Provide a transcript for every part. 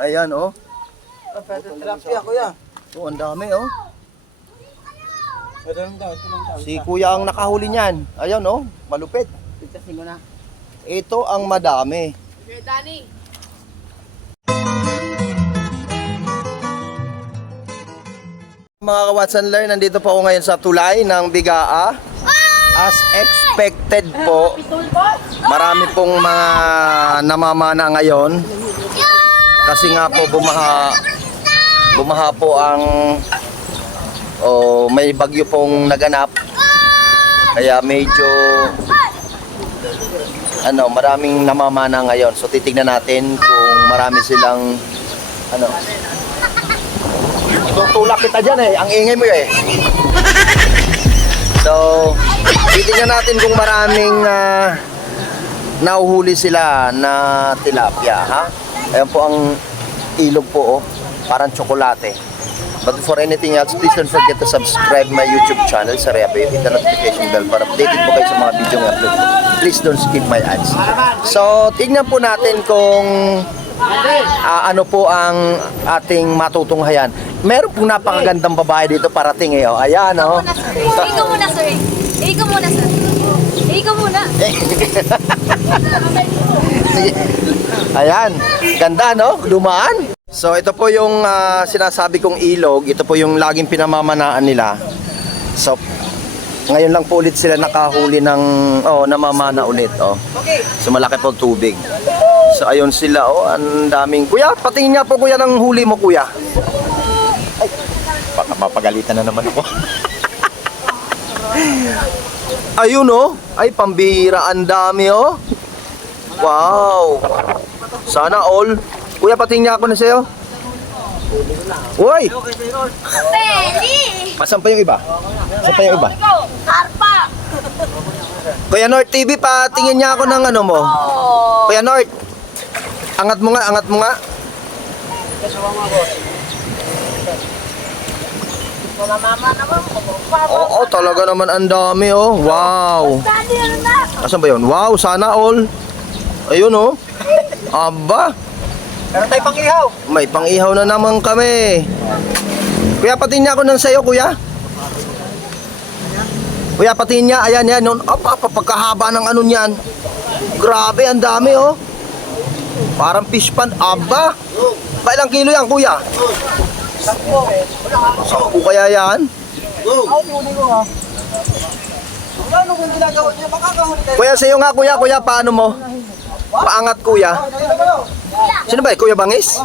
Ayan, oh. Tilapia, kuya. Oh, ang dami, oh. Ito lang daw. Si kuya ang nakahuli niyan. Ayan, oh. Malupit. Pitasin ko na. Ito ang madami. Danny. Mga ka-Watson Learn, nandito po ako ngayon sa tulay ng Bigaa. As expected po, marami pong mga namamana ngayon. Kasi nga po bumaha po ang may bagyo pong naganap. Kaya medyo maraming namamana ngayon. So titignan natin kung marami silang tutulak kita dyan eh. Ang ingay mo eh. So, titignan natin kung maraming nahuhuli sila na tilapia, ha? Ayan po ang ilog po, oh. Parang tsokolate. But before anything else, please don't forget to subscribe my YouTube channel, Saria Bayo. Hit the notification bell para updated po kayo sa mga video ng upload ko. Please don't skip my ads. So, tignan po natin kung ano po ang ating matutunghayan. Meron pong napakagandang babae dito parating eh. Oh. Ayan, oh. Ikaw muna, sir. Ikaw muna, sir. Ikaw muna. Ayan, ganda no? Dumaan. So ito po yung sinasabi kong ilog. Ito po yung laging pinamamanaan nila. So ngayon lang po ulit sila nakahuli ng namamana ulit, oh. So malaki po tubig. So ayun sila, oh, ang daming. Kuya, patingin nga po kuya ng huli mo, kuya. Ay, baka mapagalitan na naman ako. Ayun, oh. Ay, pambihira, ang dami, oh. Wow. Sana all. Kuya, patingin nga ako na sa'yo. Uy! Peli! Asan pa yung iba? Asan pa yung iba? Karpa! Kuya North TV, patingin niya ako ng ano mo. Kuya North, angat mo nga, angat mo nga. Oo, talaga naman ang dami, oh. Wow. Asan ba yun? Wow, sana all. Ayun, oh. Aba. Meron tayo pang ihaw. May pang-ihaw na naman kami. Kuya, patingin niya ako ng sayo, kuya. Kuya, patingin niya. Ayan, yan. Pagkahaba ng ano niyan. Grabe, ang dami, oh. Parang fish pan. Aba. Ba, ilang kilo yan, kuya? 10 kaya yan? Ano kung ginagawa niya? Makakahuli tayo. Kuya, sa'yo nga, kuya. Kuya, paano mo? Paangat, kuya. Sino ba eh? Kuya Bangis?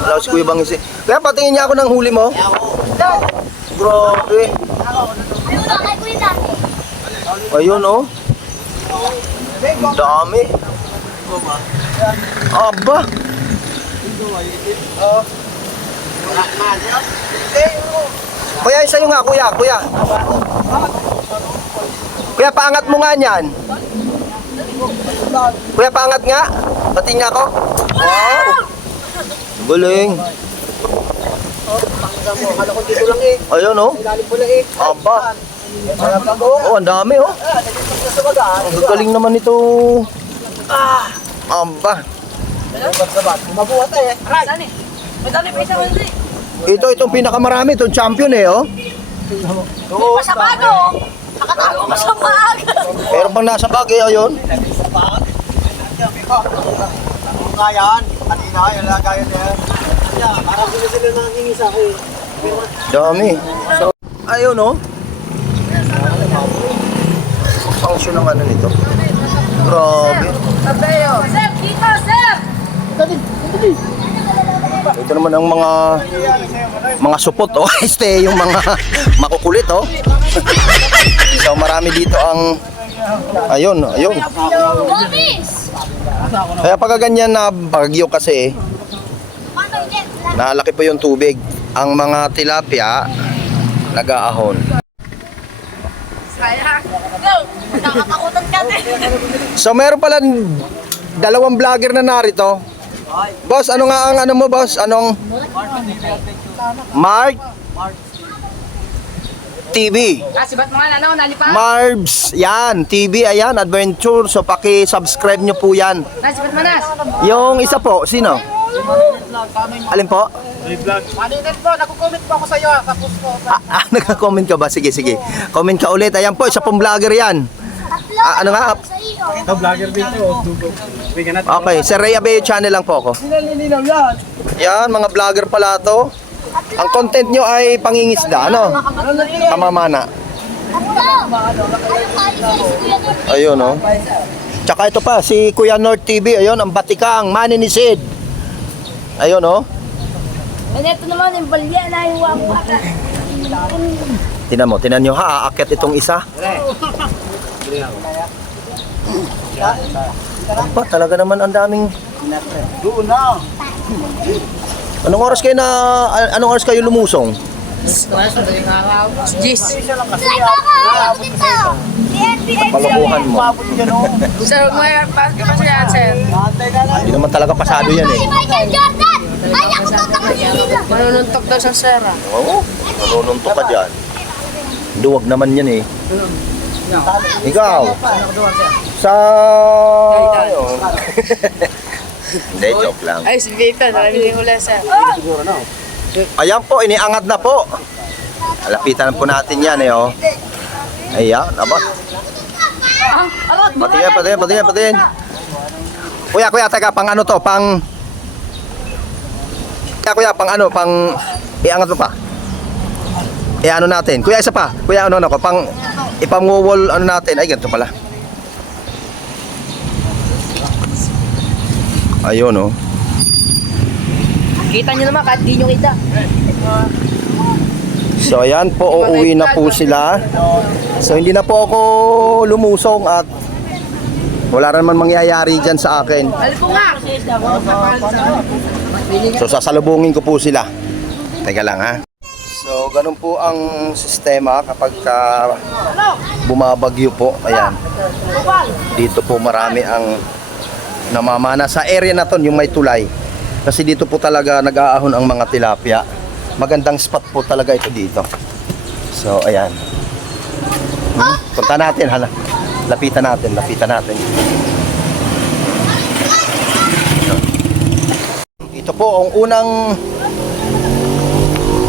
Wala si Kuya Bangis eh. Kaya patingin niya ako ng huli mo. Grabe. Ayun, oh. Ang dami. Aba. Kuya, isa yung nga, kuya. Kuya. Kuya, paangat mo nga niyan. Kuya, paangat nga. Patingin nga ako. Wow. Galing. Ayun, oh. Aba. Oh, ang dami, oh. Ang galing naman ito. Aba. Mabuhat eh. Dani. Madali pa isang hindi. Itong pinakamarami, itong champion eh, oh. Pasabado. Nakatago pa sa maaga. Pero pang nasa bag eh, ayun. Kayan. Kanina, yung lagayan niya. Parang sila nangingi sa akin. Dami. So, ayun, oh. Function ng ano nito. Grabe. Sir, dito, sir. Ito naman ang mga supot, oh. Este, yung mga makukulit, oh. So, marami dito ang ayun. Bomis. Kaya pagka ganyan na bagyo kasi nalaki po yung tubig. Ang mga tilapia nag-aahon. Kaya. Go. Nakatakutan ka din. So meron pala 2 vlogger na narito. Boss, ano nga ang ano mo, boss? Anong? Mark? TV. Sibat mga ano, nalipa. Marbs, yan, TV, ayan, adventure. So, paki-subscribe nyo po yan. Sibat manas. Yung isa po, sino? Alin po? Maninet po, nagko-comment po ako sa iyo sa post ko. Nagka-comment ka ba? Sige, sige. Comment ka ulit. Ayan po, isa pong vlogger yan. Ano nga? Ito vlogger din to. Okay, sa Rhea Bay channel lang po ako. Sinalilinaw yan. Yan, mga vlogger pala to. Ang content nyo ay pangingisda, ano? Kamamana. Ayun, oh. Tsaka ito pa, si Kuya North TV, ayun, ang batikang, maninisid. Ayun, oh. Ito naman yung balya na yung wapaka. Tinan nyo ha, aakyat itong isa. Apa, talaga naman ang daming... Doon na. Anong oras kayo lumusong? Jis. Palabuhan mo. Sir, may kasi yan, sir. Hindi naman talaga pasado yan eh. Michael Jordan! Kaya ko Manununtok daw sa sir. Oo, nanununtok ka dyan. Duwag naman yan eh. Ikaw, sa... Hindi, joke lang. Ay, si Vita, narinig ko lang, sir. Ayan po, iniangat na po. Lapitan po natin yan eh, oh. Ayan, aba. Patingin. Kuya, teka, pang ano to, pang... Kuya, pang ano, pang... Iangat mo pa. Ano natin. Kuya, isa pa. Kuya, ano ko, pang... Ipang-wall, ano natin. Ay, ganito pala. Ayun, oh. Kita nyo naman, kahit di nyo kita. So ayan po, uuwi na po sila. So hindi na po ako lumusong at wala naman mangyayari dyan sa akin. Alipo nga! So sasalubungin ko po sila. Teka lang ha. So ganun po ang sistema kapag bumabagyo po. Ayan. Dito po marami ang namamana. Sa area na to yung may tulay. Kasi dito po talaga nag-aahon ang mga tilapia. Magandang spot po talaga ito dito. So, ayan. Punta natin, hala. Lapitan natin. Ito po ang unang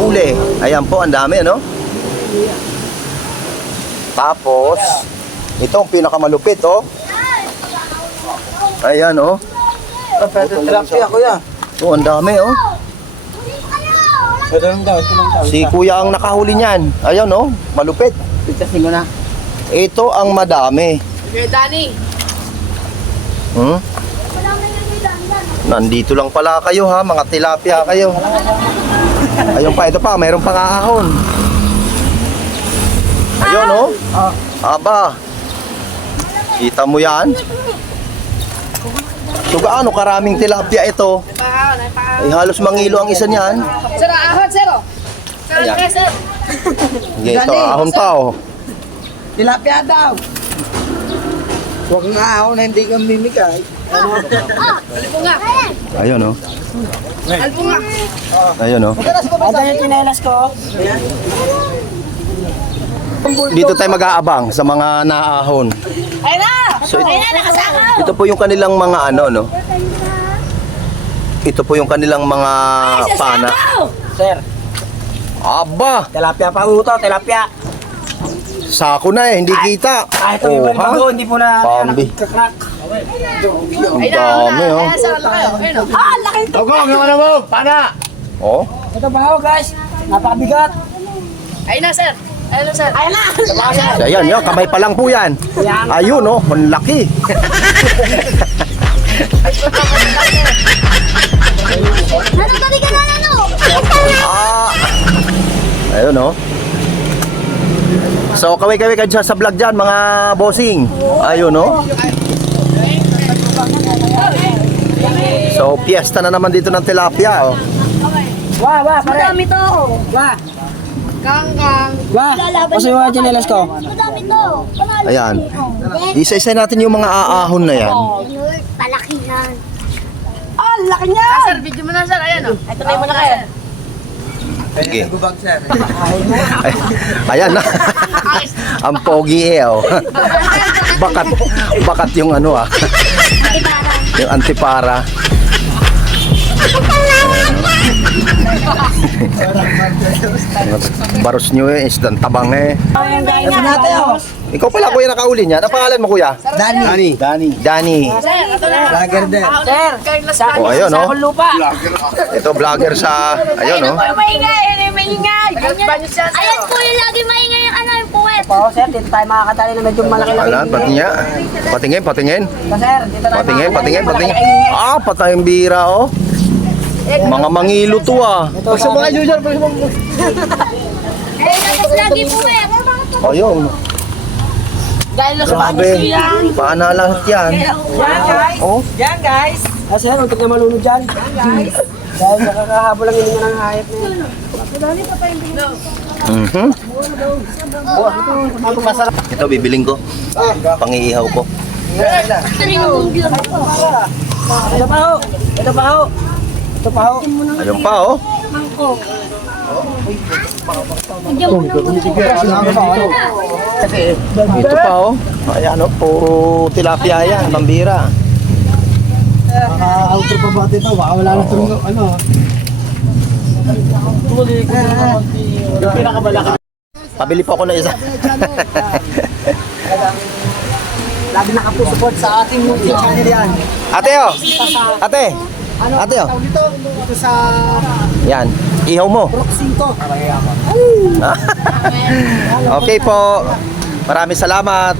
huli. Ayan po, ang dami, ano? Tapos, ito ang pinakamalupit, oh. Ayan, oh. Tilapia kuya. Oh, ang dami, oh. Ito lang daw. Si kuya ang nakahuli niyan. Ayan, oh. Malupit. Pitasin ko na. Ito ang madami. Kuya Danny. Nandito lang pala kayo ha, mga tilapia kayo. Ayun pa, ito pa, mayroon pang aahon. Ayun, oh. Aba. Kita mo yan? So gaano karaming tilapia ito? Ay halos mangilo ang isa niyan. Sir, ahon, sir. Sir, Ayan. sir. Sige, ito ahon pa, oh. Tilapia daw. Huwag nga ako na hindi ka mimigay. Alipo nga. Ayun, oh. Alipo nga. Ayun, oh. Ada yung kinelas ko. Dito tayo mag-aabang sa mga naahon. Ayun na! So, Ayun na, nakasakaw! ito po yung kanilang mga ano, no? Ito po yung kanilang mga pana. Sir, Aba! tilapia pa uto, tilapia. Sako na eh, hindi kita. Ito yung ha? bago, hindi po na Pambi. kakrak. Ang dami, oh. Ayun, sir, laki. Ayun, oh. Laki ito! Ako, yung ano mo, pana. Oh, Ito pa ako guys, napakabigat. Ayun na, sir. Ayun na, sir. Ayun na! so, ayan, yun, kamay pa lang po yan. Ayun, oh, ang laki. Ano tadi ka na ano? Ah, ayun, oh. So, kaway-kaway ka dyan sa vlog dyan, mga bossing. Ayun, oh. So, piyesta na naman dito ng tilapia, oh. Wah, pare. Madami to! Wah, Kang. wah. Kasi yung chinelas ko. Madami to! Ayan. Isa-isa natin yung mga aahon na yan. Palakihan! Ah, laki niya. Sir, video mo na, sir. Ayan, oh. Ito na yung malaki. Sige. Nagubag, sir. Ay, ayan na. Ang pogi oh. Bakat yung ano yung antipara. Baros nyo is tabang Ikaw pala kuya nakauli niya. Ano pangalan mo kuya? Danny. Danny. Vlogger din. Sir, Oh, ayun oh. lupa. Ito vlogger sa ayun oh. Maingay, maingay. Ayan po yung lagi maingay yung ano, yung puwet. Oo, sir, dito tayo makakatali na medyo malaki-laki. Alan, pati niya. Patingin. Sir, dito tayo Patingin. Ah, patayong bira oh. Mga mangilo to ah. Gusto mo kayo, sir? Eh, tapos lagi puwet. Ayun. Dahil na sa Grabe. Paana lahat yan. Yan, guys. Oh. Yan, guys. Ah, sir, huwag na malunod dyan. Yan, guys. Dahil nakakahabol lang yun ng hayop na yun. Mhm. Ito bibiling ko. Pangiihaw ko. Ito pa ho. Ito pa ho. Ito pa ho. Ayun pa oh. Ito pa oh. Ayan oh, puro tilapia yan, pambira. Outro pa ba ito? Baka wala na itong ano. Yung pinakamalaki. Pabili po ako ng isa. Lagi nakapusupport sa ating YouTube channel yan. Ate oh. Ate. Ate oh. Dito sa Yan. Ihaw mo. Proxing ko. Okay po. Maraming salamat.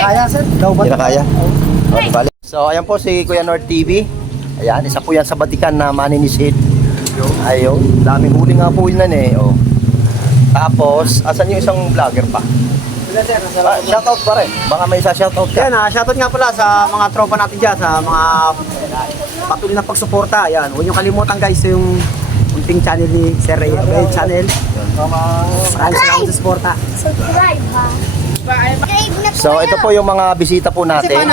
Kaya, sir? Daw ba? Hindi na kaya. Okay, balik. So, ayan po si Kuya Nord TV. Ayan, isa po yan sa Batikan na maninisid. Ayun, daming huli nga po yun oh. Tapos, asan yung isang vlogger pa? Wala, sir. Shoutout pa rin. Baka may isa shoutout ka. Yan, shoutout nga pala sa mga tropa natin dyan, sa mga patuloy na pagsuporta. Yan, huwag nyo kalimutan guys yung munting channel ni Sir Ray channel. Maraming salamat sa suporta. Subscribe ha. So, ito po yung mga bisita po natin.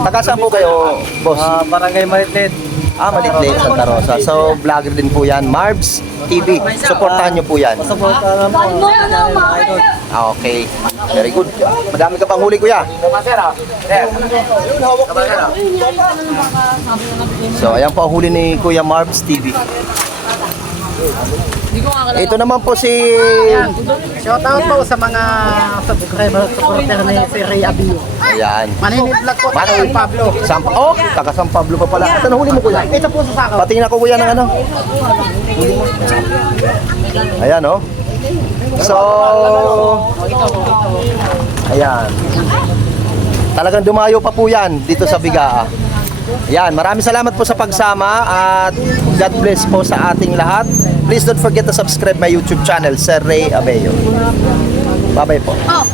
Taga saan po kayo, boss? Barangay Maritlet. Malitlit, Santa Rosa. So, vlogger din po yan. Marbs TV. Supportahan nyo po yan. Suporta naman po. Okay. Very good. Madami ka pang huli, kuya. So, ayan po ang huli ni Kuya Marbs TV. Ito naman po si... Shoutout po sa mga subscriber supporter ni Sir Ray Abio. Ayan. Maninit vlog po tayo kay Pablo. Taga San Pablo pa pala. Ito na huli mo, kuya. Ito po sa sako. Patingin ako, kuya, ng ano. Ayan, oh. So... Ayan. Talagang dumayo pa po yan dito sa Bigaa. Yan, maraming salamat po sa pagsama at God bless po sa ating lahat. Please don't forget to subscribe my YouTube channel, Sir Ray Abello. Bye-bye po. Oh,